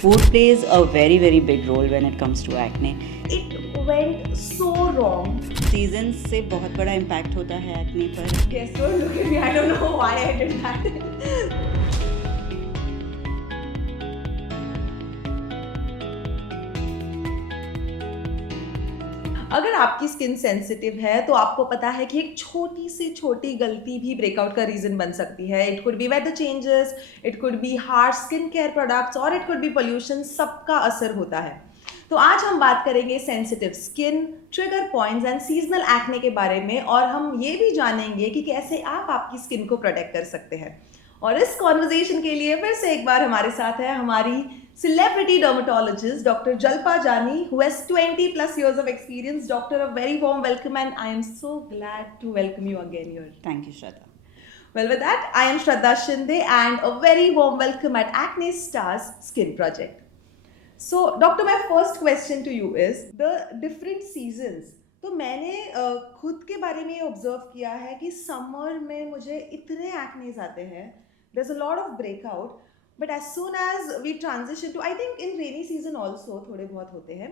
Food plays a very, very big role when it comes to acne. It went so wrong. Seasons से बहुत बड़ा impact होता है acne पर. Guess what? Look at me. I don't know why I did that. अगर आपकी skin sensitive है तो आपको पता है कि एक छोटी से छोटी गलती भी ब्रेकआउट का रीजन बन सकती है. It could be weather changes, it could be harsh skin care products और इट कुड बी पोल्यूशन. सबका असर होता है. तो आज हम बात करेंगे sensitive skin, trigger points and seasonal acne के बारे में, और हम ये भी जानेंगे कि कैसे आप आपकी स्किन को प्रोटेक्ट कर सकते हैं. और इस कॉन्वर्जेशन के लिए फिर से एक बार हमारे साथ है हमारी celebrity dermatologist Dr. Jalpa Jani, who has 20 plus years of experience. Doctor, a very warm welcome, and I am so glad to welcome you again here. Thank you, Shraddha. Well, with that, I am Shraddha Shinde, and a very warm welcome at Acne Stars Skin Project. So, Doctor, my first question to you is the different seasons. तो मैंने खुद के बारे में observe किया है कि summer में मुझे इतने एक्नेस आते हैं. There's a lot of breakout. But as soon as we transition to, I think in rainy season also थोड़े बहुत होते हैं,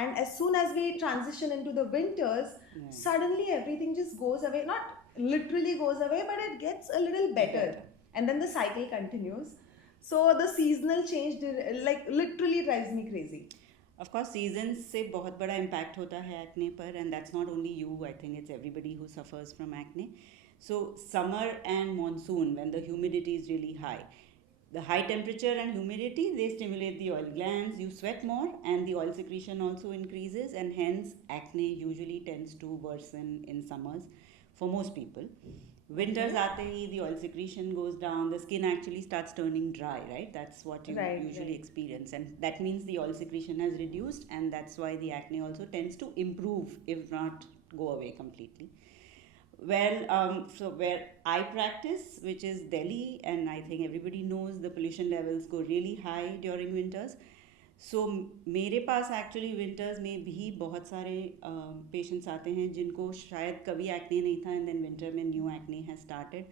and as soon as we transition into the winters, suddenly everything just goes away. Not literally goes away, but it gets a little better, and then the cycle continues. So the seasonal change like literally drives me crazy. Of course, seasons से बहुत बड़ा impact होता है acne पर, and that's not only you. I think it's everybody who suffers from acne. So summer and monsoon, when the humidity is really high. The high temperature and humidity, they stimulate the oil glands, you sweat more, and the oil secretion also increases, and hence acne usually tends to worsen in summers for most people. Winters aate hi, the oil secretion goes down, the skin actually starts turning dry, right? That's what you usually experience, and that means the oil secretion has reduced, and that's why the acne also tends to improve, if not go away completely. Well, so where I practice, which is Delhi, and I think everybody knows the pollution levels go really high during winters. So मेरे पास actually winters में भी बहुत सारे patients आते हैं जिनको शायद कभी एक्ने नहीं था, एंड देन विंटर में new acne has started.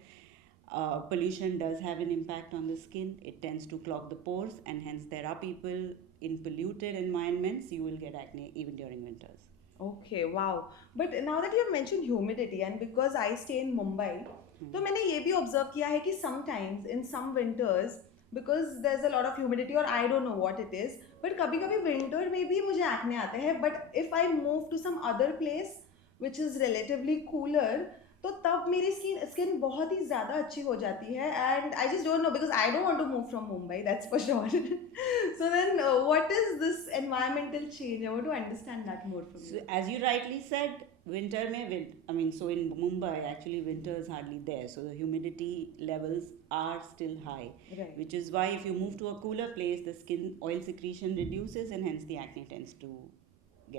Pollution does have an impact on the skin. It tends to clog the pores, and hence there are people in polluted environments, you will get acne even during winters. Okay, wow. But now that you have mentioned humidity, and because I stay in Mumbai, तो मैंने ये भी observe किया है कि sometimes in some winters, because there's a lot of humidity, or I don't know what it is, but कभी कभी winter में भी मुझे acne आते हैं. But if I move to some other place which is relatively cooler, तो तब मेरी स्किन बहुत ही ज़्यादा अच्छी हो जाती है. And I just don't know, because I don't want to move from Mumbai, that's for sure. So then what is this environmental change? I want to understand that more from So as you rightly said, winter mein, I mean, so in Mumbai actually winter is hardly there, so the humidity levels are still high, Right. which is why if you move to a cooler place, the skin oil secretion reduces, and hence the acne tends to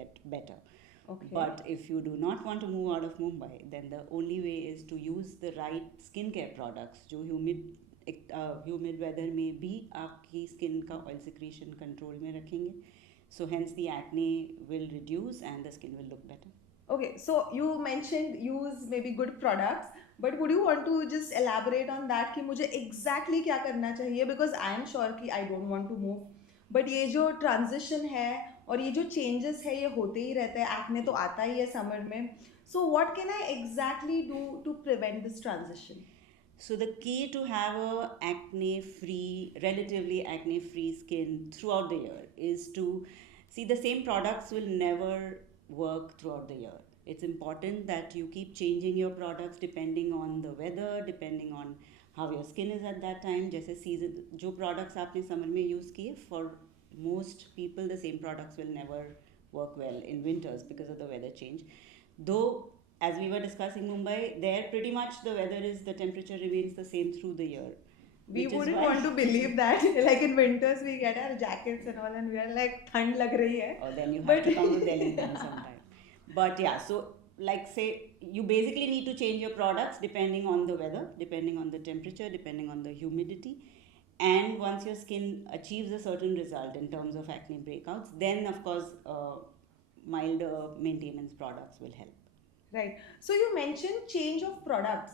get better. Okay. But if you do not want to move out of Mumbai, then the only way is to use the right skincare products जो humid weather में भी आपकी skin का oil secretion control में रखेंगे. So hence the acne will reduce and the skin will look better. Okay, so you mentioned use maybe good products, but would you want to just elaborate on that कि मुझे exactly क्या करना चाहिए? Because I am sure कि I don't want to move, but ये जो transition है और ये जो changes है ये होते ही रहते हैं. acne तो आता ही है summer में. So what can I exactly do to prevent this transition? So the key to have a relatively acne-free skin throughout the year is to see the same products will never work throughout the year. It's important that you keep changing your products depending on the weather, depending on how your skin is at that time. जैसे season जो products आपने summer में use किए, for most people the same products will never work well in winters because of the weather change. Though as we were discussing Mumbai, there pretty much the weather is, the temperature remains the same through the year. We wouldn't want to believe that. Like in winters we get our jackets and all, and we are like ठंड लग रही है. Or then you have to come to Delhi then sometime. But yeah, so like say you basically need to change your products depending on the weather, depending on the temperature, depending on the humidity. And once your skin achieves a certain result in terms of acne breakouts, then of course milder maintenance products will help. Right. So you mentioned change of products.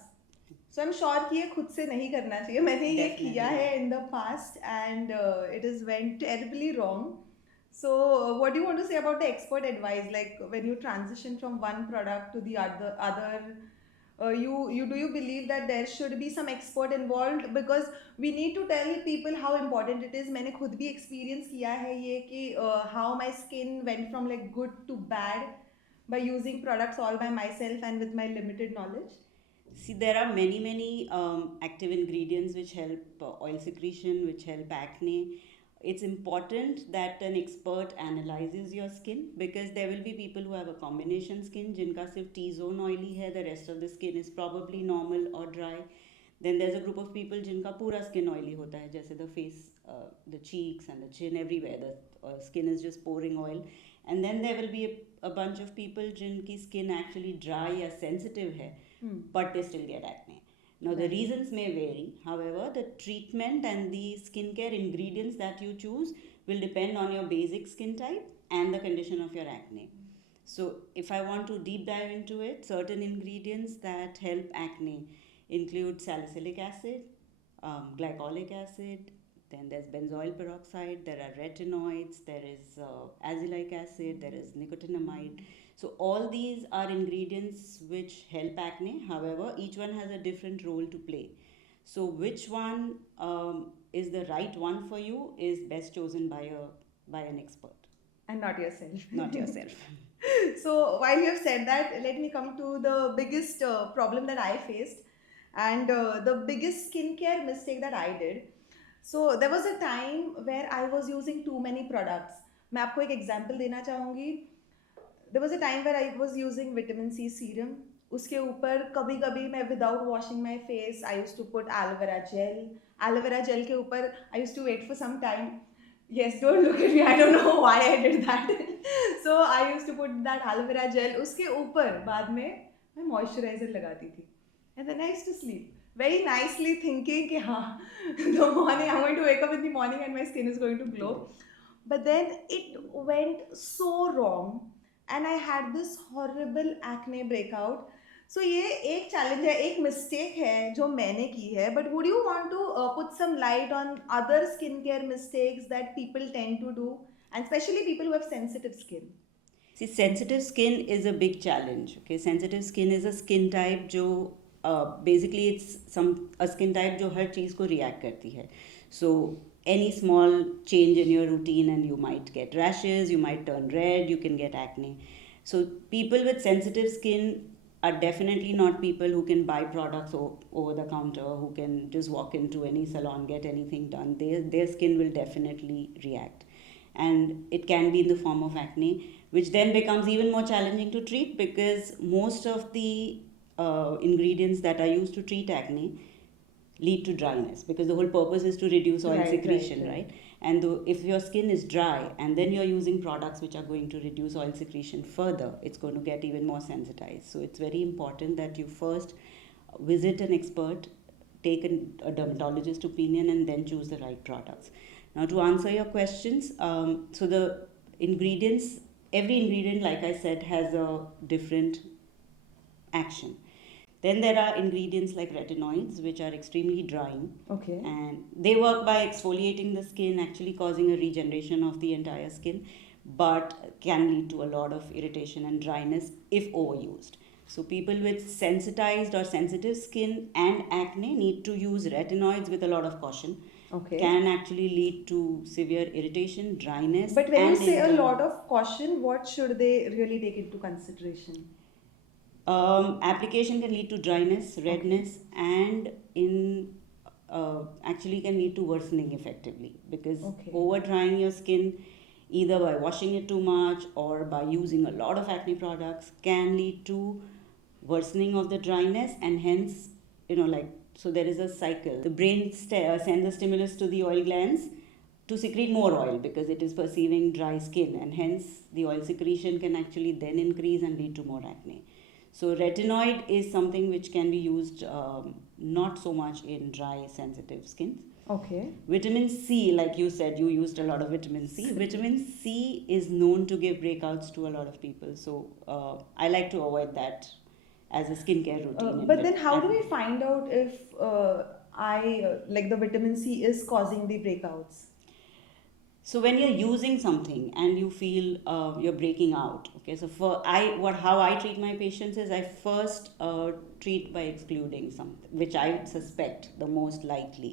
So I am sure कि ये खुद से नहीं करना चाहिए. मैंने ये Definitely किया है not. In the past and it is went terribly wrong. So, what do you want to say about the expert advice? Like when you transition from one product to the other, you do you believe that there should be some expert involved because we need to tell people how important it is. मैंने खुद भी experience किया है ये कि how my skin went from like good to bad by using products all by myself and with my limited knowledge. See, there are many active ingredients which help oil secretion, which help acne. It's important that an expert analyzes your skin because there will be people who have a combination skin, जिनका सिर्फ T-zone oily है, the rest of the skin is probably normal or dry. Then there's a group of people जिनका पूरा skin oily होता है, जैसे the face, the cheeks and the chin, everywhere the skin is just pouring oil. And then there will be a bunch of people जिनकी skin actually dry या sensitive है, but they still get acne. Now the reasons may vary. However, the treatment and the skincare ingredients that you choose will depend on your basic skin type and the condition of your acne. So if I want to deep dive into it, certain ingredients that help acne include salicylic acid, glycolic acid, then there's benzoyl peroxide, there are retinoids, there is azelaic acid, there is nicotinamide. So all these are ingredients which help acne. However, each one has a different role to play. So which one is the right one for you is best chosen by an expert, And not yourself. not yourself. So while you have said that, let me come to the biggest problem that I faced and the biggest skincare mistake that I did. So there was a time where I was using too many products. मैं आपको एक example देना चाहूँगी. There was a time where I was using vitamin C serum. उसके ऊपर कभी कभी मैं without washing my face, I used to put aloe vera gel. Aloe vera gel के ऊपर I used to wait for some time. Yes, don't look at me. I don't know why I did that. So I used to put that aloe vera gel. उसके ऊपर बाद में मैं moisturizer लगाती थी. And then I used to sleep. Very nicely thinking कि हाँ, the morning I'm going to wake up in the morning and my skin is going to glow. But then it went so wrong and I had this horrible acne breakout. So ये एक challenge है, एक mistake है जो मैंने की है. But would you want to put some light on other skincare mistakes that people tend to do, and especially people who have sensitive skin? See, sensitive skin is a big challenge. Okay, sensitive skin is a skin type जो basically it's a skin type जो हर चीज़ को react करती है. So any small change in your routine and you might get rashes, you might turn red, you can get acne. So people with sensitive skin are definitely not people who can buy products over the counter, who can just walk into any salon, get anything done. Their skin will definitely react. And it can be in the form of acne, which then becomes even more challenging to treat because most of the ingredients that are used to treat acne lead to dryness because the whole purpose is to reduce oil secretion, right? And if your skin is dry and then you're using products which are going to reduce oil secretion further, it's going to get even more sensitized. So it's very important that you first visit an expert, take a dermatologist opinion, and then choose the right products. Now, to answer your questions, so the ingredients, every ingredient, like I said, has a different action. Then there are ingredients like retinoids, which are extremely drying. Okay. And they work by exfoliating the skin, actually causing a regeneration of the entire skin, but can lead to a lot of irritation and dryness if overused. So people with sensitized or sensitive skin and acne need to use retinoids with a lot of caution. Okay. Can actually lead to severe irritation, dryness. But when you and say a internal- lot of caution, what should they really take into consideration? Application can lead to dryness, redness, and actually can lead to worsening effectively because over drying your skin either by washing it too much or by using a lot of acne products can lead to worsening of the dryness, and hence so there is a cycle. The brain sends a stimulus to the oil glands to secrete more oil because it is perceiving dry skin, and hence the oil secretion can actually then increase and lead to more acne. So retinoid is something which can be used not so much in dry, sensitive skins. Okay. Vitamin C, like you said, you used a lot of vitamin C. Vitamin C is known to give breakouts to a lot of people. So I like to avoid that as a skincare routine. But then how do we find out if like the vitamin C is causing the breakouts? So when you're using something and you feel you're breaking out, okay, so how I treat my patients is I first treat by excluding something which I suspect the most likely.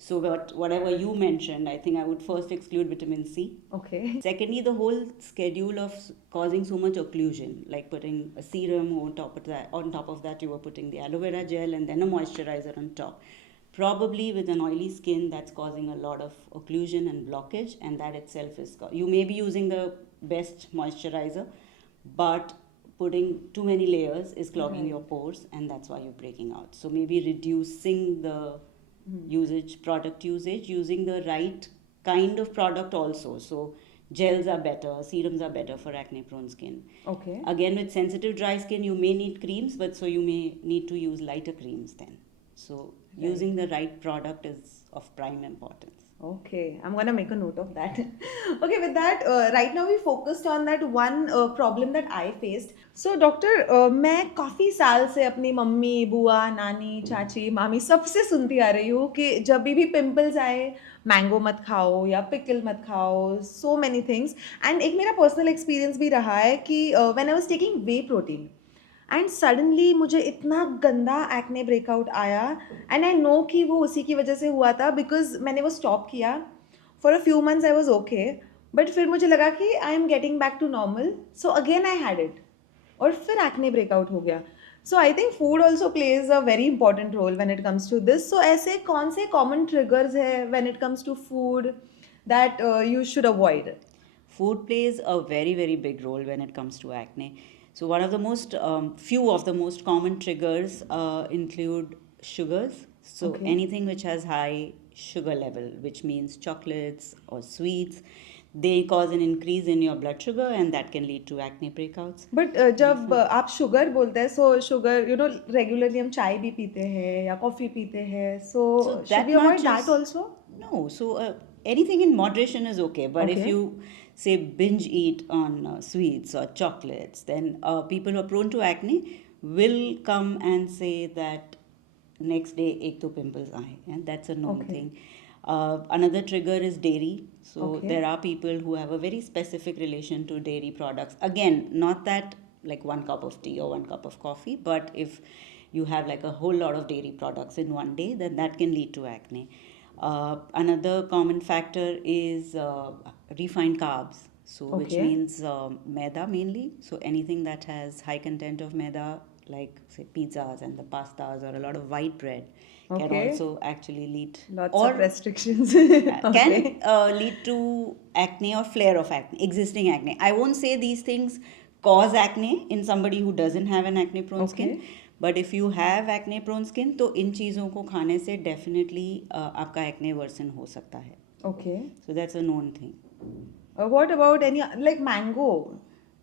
So whatever you mentioned, I think I would first exclude vitamin C. Okay. Secondly, the whole schedule of causing so much occlusion, like putting a serum on top of that you were putting the aloe vera gel and then a moisturizer on top. Probably with an oily skin, that's causing a lot of occlusion and blockage, and that itself is you may be using the best moisturizer, but putting too many layers is clogging your pores, and that's why you're breaking out. So maybe reducing the product usage, using the right kind of product also. So gels are better, serums are better for acne prone skin. Okay. Again, with sensitive dry skin, you may need creams, but so you may need to use lighter creams then. So using the right product is of prime importance. Okay, I'm gonna make a note of that. Okay, with that, right now we focused on that one problem that I faced. So, doctor, मैं काफ़ी साल से अपनी mummy, बुआ, नानी, चाची, मामी सबसे सुनती आ रही हूँ कि जब भी पिंपल्स आए, मैंगो मत खाओ या पिकल मत खाओ, so many things. And एक मेरा पर्सनल एक्सपीरियंस भी रहा है कि when I was taking whey protein, and suddenly मुझे इतना गंदा एक्ने ब्रेकआउट आया, एंड आई नो कि वो उसी की वजह से हुआ था बिकॉज मैंने वो स्टॉप किया for a few months. I was okay, but फिर मुझे लगा कि I am getting back to normal, so again I had it और फिर एक्ने ब्रेकआउट हो गया. So I think food also plays a very important role when it comes to this. So ऐसे कौन से कॉमन ट्रिगर्स है when it comes to food that you should avoid? Food plays a very, very big role when it comes to acne. So one of the few of the most common triggers include sugars. So anything which has high sugar level, which means chocolates or sweets, they cause an increase in your blood sugar, and that can lead to acne breakouts. But जब आप sugar बोलते हैं, सो sugar regularly हम चाय भी पीते हैं या कॉफी पीते हैं, so should we avoid that also? No, so anything in moderation is okay, but if you say binge eat on sweets or chocolates, then people who are prone to acne will come and say that next day ek to pimples aaye, and that's a known thing. Another trigger is dairy. So there are people who have a very specific relation to dairy products. Again, not that like 1 cup of tea or 1 cup of coffee, but if you have like a whole lot of dairy products in one day, then that can lead to acne. Another common factor is refined carbs, so which means maida mainly. So anything that has high content of maida, like say pizzas and the pastas or a lot of white bread, can also actually lead lots of restrictions can lead to acne or flare of acne, existing acne. I won't say these things cause acne in somebody who doesn't have an acne prone skin, but if you have acne prone skin तो इन चीज़ों को खाने से definitely आपका acne version हो सकता है. Okay, so that's a known thing. What about any like mango?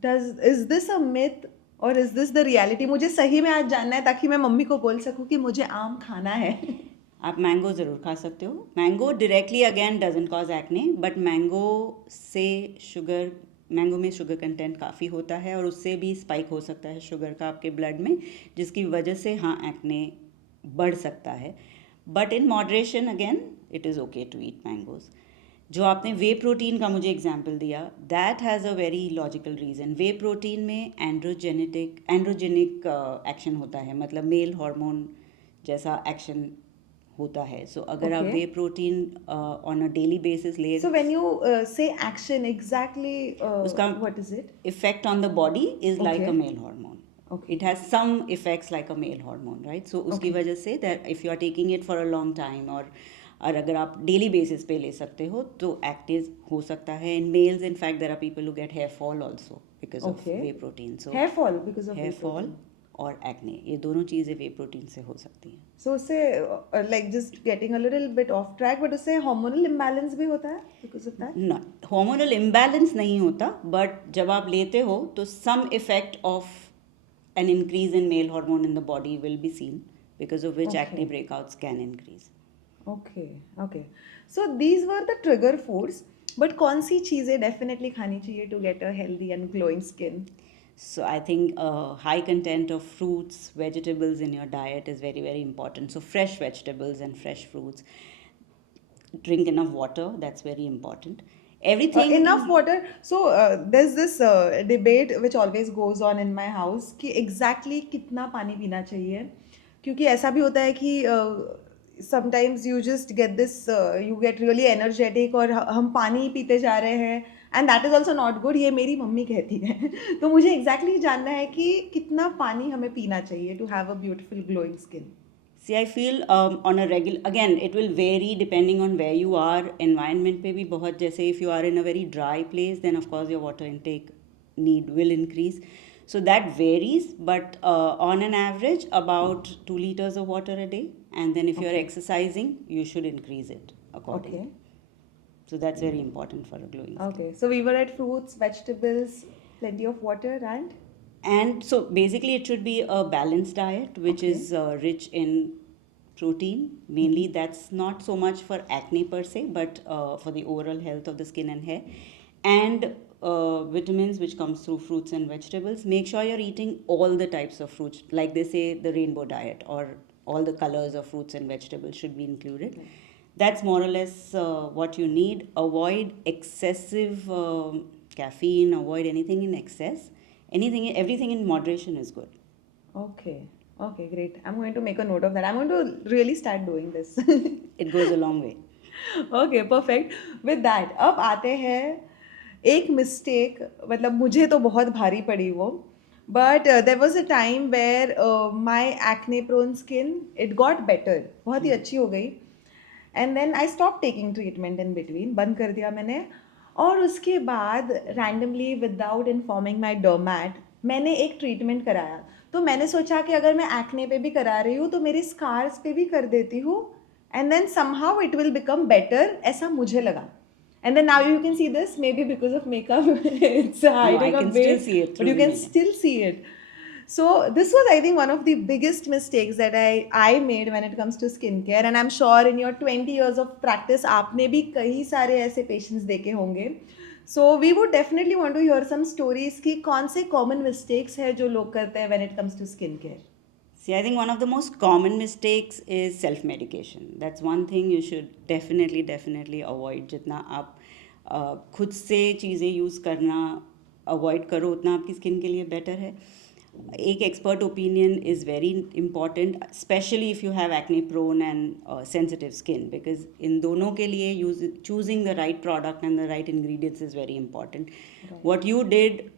Is this a myth और इज दिस द रियलिटी? मुझे सही में आज जानना है ताकि मैं मम्मी को बोल सकूं कि मुझे आम खाना है. आप मैंगो ज़रूर खा सकते हो. Mango directly again doesn't cause acne, but mango में शुगर कंटेंट काफ़ी होता है और उससे भी स्पाइक हो सकता है शुगर का आपके ब्लड में, जिसकी वजह से हाँ एक्ने बढ़ सकता है. But in moderation again it is okay to eat mangoes. जो आपने वे प्रोटीन का मुझे एग्जांपल दिया, that has a very logical reason. Whey protein में एंड्रोजेनिक एक्शन होता है, मतलब मेल हार्मोन जैसा एक्शन होता है. सो अगर आप whey protein on a daily basis ले, so when you say action exactly उसका what is it? Effect on the body is like a male hormone. It has some effects like a male hormone, right? So उसकी वजह से that if you are taking it for a long time और अगर आप daily basis पे ले सकते हो तो एक्टिव हो सकता है. In males in fact there are people who get hair fall also because of whey protein. So hair fall because of hair fall और एक्ने, ये दोनों चीज़ें वे प्रोटीन से हो सकती हैं. सो उससे like just getting a little bit off track, but उससे हार्मोनल इम्बैलेंस भी होता है बिकॉज ऑफ दैट? ना, हार्मोनल इम्बैलेंस नहीं होता, बट जब आप लेते हो तो some effect of an increase in male hormone in the body will be seen, because of which acne breakouts can increase. Okay. So these were the trigger foods, but कौन सी चीज़ें definitely खानी चाहिए to get a healthy and glowing skin? So I think high content of fruits, vegetables in your diet is very, very important. So fresh vegetables and fresh fruits. Drink enough water, that's very important. Everything Enough water. So there's this debate which always goes on in my house कि exactly कितना पानी पीना चाहिए, क्योंकि ऐसा भी होता है कि sometimes you just get this you get really energetic और हम पानी पीते जा रहे हैं and that is also not good. ये मेरी मम्मी कहती है तो मुझे exactly जानना है कि कितना पानी हमें पीना चाहिए to have a beautiful glowing skin. See, I feel on a regular, again, it will vary depending on where you are. Environment पे भी बहुत, जैसे if you are in a very dry place, then of course your water intake need will increase. So that varies, but on an average, about 2 liters of water a day. And then if you're exercising, you should increase it accordingly. Okay. So that's very important for a glowing skin. Okay. So we were at fruits, vegetables, plenty of water, And so basically, it should be a balanced diet, which Okay. is rich in protein. Mainly, that's not so much for acne per se, but for the overall health of the skin and hair. And vitamins, which comes through fruits and vegetables. Make sure you're eating all the types of fruits. Like they say, the rainbow diet, or all the colors of fruits and vegetables should be included. That's more or less what you need. Avoid excessive caffeine, avoid anything in excess. Everything in moderation is good. Okay. Okay, great. I'm going to make a note of that. I'm going to really start doing this. It goes a long way. Okay, perfect. With that, अब आते हैं एक mistake, मतलब मुझे तो बहुत भारी पड़ी वो, but there was a time where my acne prone skin, it got better, बहुत ही अच्छी हो गई, and then I stopped taking treatment in between, बंद कर दिया मैंने, और उसके बाद randomly without informing my dermat मैंने एक ट्रीटमेंट कराया. तो मैंने सोचा कि अगर मैं एक्ने पे भी करा रही हूँ तो मेरे स्कार्स पे भी कर देती हूँ, and then somehow it will become better, ऐसा मुझे लगा. And then now you can see this, maybe because of makeup it's hiding I a can bit, still see it but through you the can makeup. still see it. So this was, I think, one of the biggest mistakes that I made when it comes to skincare, and I'm sure in your 20 years of practice आपने भी कई सारे ऐसे patients देखे होंगे. So we would definitely want to hear some stories कि कौन से common mistakes है जो लोग करते हैं when it comes to skincare. See, I think one of the most common mistakes is self-medication. That's one thing you should definitely avoid. जितना आप खुद से चीज़ें यूज़ करना avoid करो, उतना आपकी स्किन के लिए better है. एक expert opinion is very important, especially if you have acne prone and sensitive skin, because in दोनों के लिए choosing the right product and the right ingredients is very important. Right. What you did,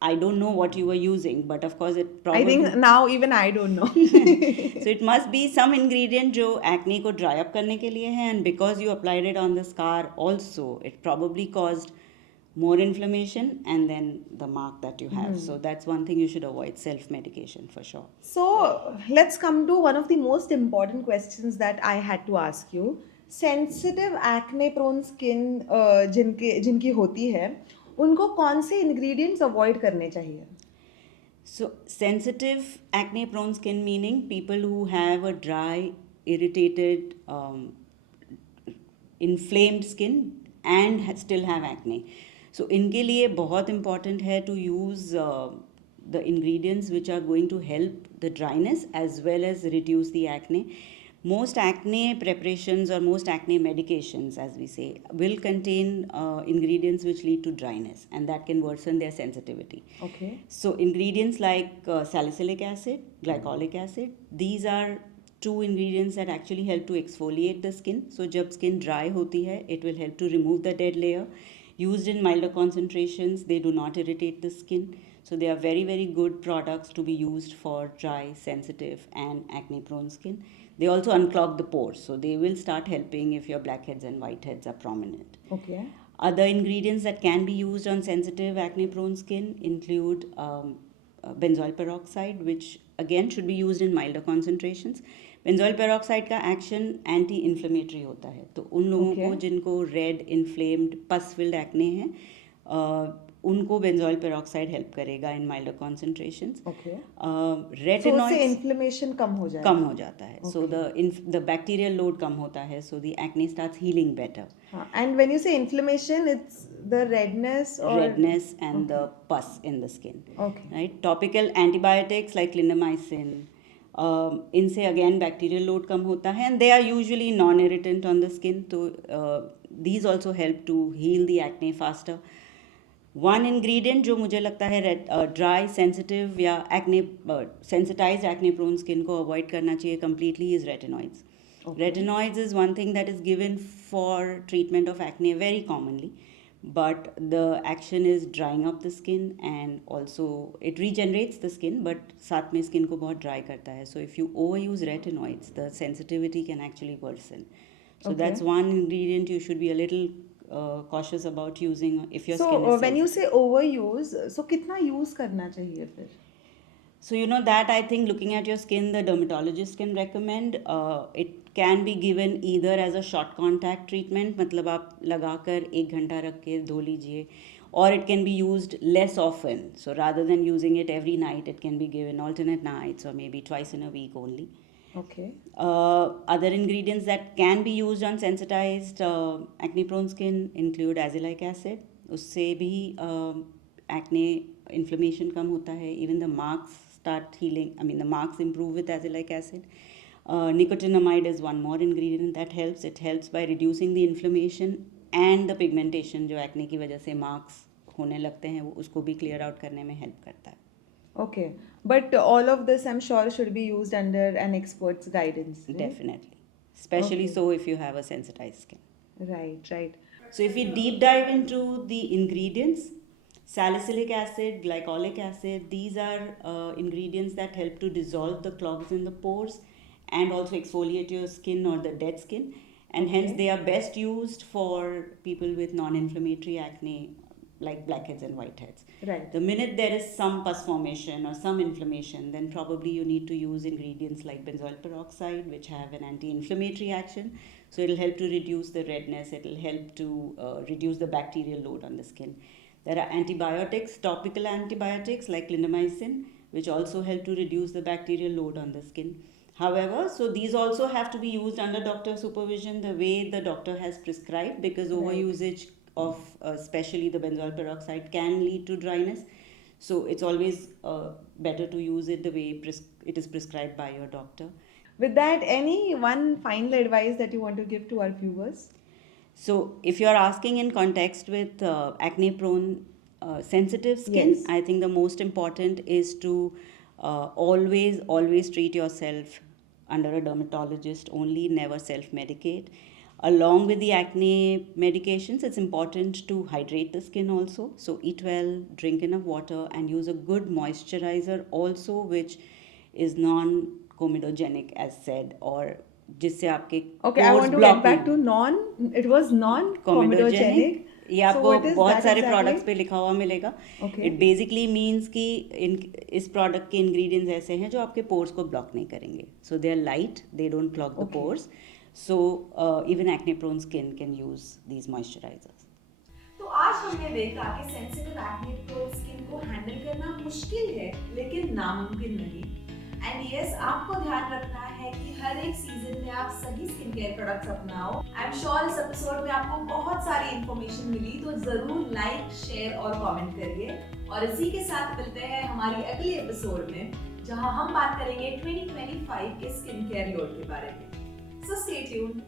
I don't know what you were using, but of course it probably... I think now even I don't know. So it must be some ingredient जो acne को dry up करने के लिए है, and because you applied it on the scar also, it probably caused more inflammation and then the mark that you have. So that's one thing you should avoid, self-medication for sure. So let's come to one of the most important questions that I had to ask you. Sensitive acne prone skin जिनकी होती है, उनको कौन से ingredients avoid करने चाहिए? So sensitive acne prone skin meaning people who have a dry, irritated, inflamed skin and still have acne. So इनके लिए बहुत important है to use the ingredients which are going to help the dryness as well as reduce the acne. Most acne preparations or most acne medications, as we say, will contain ingredients which lead to dryness, and that can worsen their sensitivity. Okay. So ingredients like salicylic acid, glycolic acid, these are two ingredients that actually help to exfoliate the skin. So जब skin dry होती है, it will help to remove the dead layer. Used in milder concentrations, they do not irritate the skin. So they are very good products to be used for dry, sensitive and acne prone skin. They also unclog the pores, so they will start helping if your blackheads and whiteheads are prominent. Okay. Other ingredients that can be used on sensitive acne prone skin include benzoyl peroxide, which again should be used in milder concentrations. Benzoyl peroxide का action anti inflammatory होता है, तो उन लोगों को जिनको red inflamed pus filled acne है उनको बेंजोल पेरोक्साइड हेल्प करेगा इन माइल्डर कॉन्सेंट्रेशंस. रेटिनॉइड्स से इन्फ्लेमेशन कम हो जाता है, सो द बैक्टीरियल लोड कम होता है, so the acne starts healing better. And when you say inflammation, it's the redness or redness and the pus in the skin. Okay. Right? Topical antibiotics like clindamycin, इनसे again bacterial load कम होता है and they are usually non-irritant on the skin. So these also help to heal the acne faster. One ingredient जो मुझे लगता है dry sensitive या acne sensitised acne prone skin को avoid करना चाहिए completely is retinoids. Retinoids is one thing that is given for treatment of acne very commonly, but the action is drying up the skin and also it regenerates the skin, but साथ में skin को बहुत dry करता है. So if you overuse retinoids, the sensitivity can actually worsen. So Okay. that's one ingredient you should be a little cautious about using if your so skin is when you sensitive. say overuse, so कितना use करना चाहिए फिर? So you know that I think looking at your skin, the dermatologist can recommend. It can be given either as a short contact treatment, मतलब आप लगाकर 1 घंटा रख के धो लीजिए, or it can be used less often. So rather than using it every night, it can be given alternate nights or maybe twice in a week only. Okay. Other ingredients that can be used on sensitized acne prone skin include azelaic acid. उससे भी acne inflammation कम होता है. Even the marks start healing. I mean the marks improve with azelaic acid. Nicotinamide is one more ingredient that helps. It helps by reducing the inflammation and the pigmentation जो acne की वजह से marks होने लगते हैं, वो उसको भी clear out करने में help करता है. Okay. But all of this, I'm sure, should be used under an expert's guidance. Right? Definitely. Especially Okay. so if you have a sensitized skin. Right, right. So if we deep dive into the ingredients, salicylic acid, glycolic acid, these are ingredients that help to dissolve the clogs in the pores and also exfoliate your skin or the dead skin. And hence Okay. they are best used for people with non-inflammatory acne like blackheads and whiteheads. Right. The minute there is some pus formation or some inflammation, then probably you need to use ingredients like benzoyl peroxide, which have an anti-inflammatory action. So it'll help to reduce the redness, it'll help to reduce the bacterial load on the skin. There are antibiotics, topical antibiotics like clindamycin, which also help to reduce the bacterial load on the skin. However, so these also have to be used under doctor supervision the way the doctor has prescribed, because Right. overusage of especially the benzoyl peroxide can lead to dryness. So it's always better to use it the way it is prescribed by your doctor. With that, any one final advice that you want to give to our viewers? So if you're asking in context with acne prone sensitive skin, Yes. I think the most important is to always treat yourself under a dermatologist only, never self medicate. Along with the acne medications, it's important to hydrate the skin also. So eat well, drink enough water, and use a good moisturizer also, which is non-comedogenic as said, or जिससे आपके Okay, I pores want to block get back नहीं to हों. it was non-comedogenic. ये आपको what is बहुत that सारे exactly? Products पे लिखा हुआ मिलेगा. Okay. इट बेसिकली मीन्स कि इस प्रोडक्ट के इंग्रेडिएंट्स ऐसे हैं जो आपके पोर्स को ब्लॉक नहीं करेंगे. So they are light, they don't clog the Okay. Pores. So even acne prone skin can use these moisturisers. तो आज हमने देखा कि सेंसिटिव एक्ने प्रोन स्किन को हैंडल करना मुश्किल है लेकिन नामुमकिन नहीं. एंड यस, आपको ध्यान रखना है कि हर एक सीजन में आप सही स्किन केयर प्रोडक्ट्स अपनाओ. आई एम श्योर इस एपिसोड में आपको बहुत सारी इंफॉर्मेशन मिली, तो जरूर लाइक, शेयर और कमेंट करिए. और इसी के साथ मिलते हैं हमारी अगली एपिसोड में, जहां हम बात करेंगे 2025 के स्किन केयर लोड के बारे में. So stay tuned.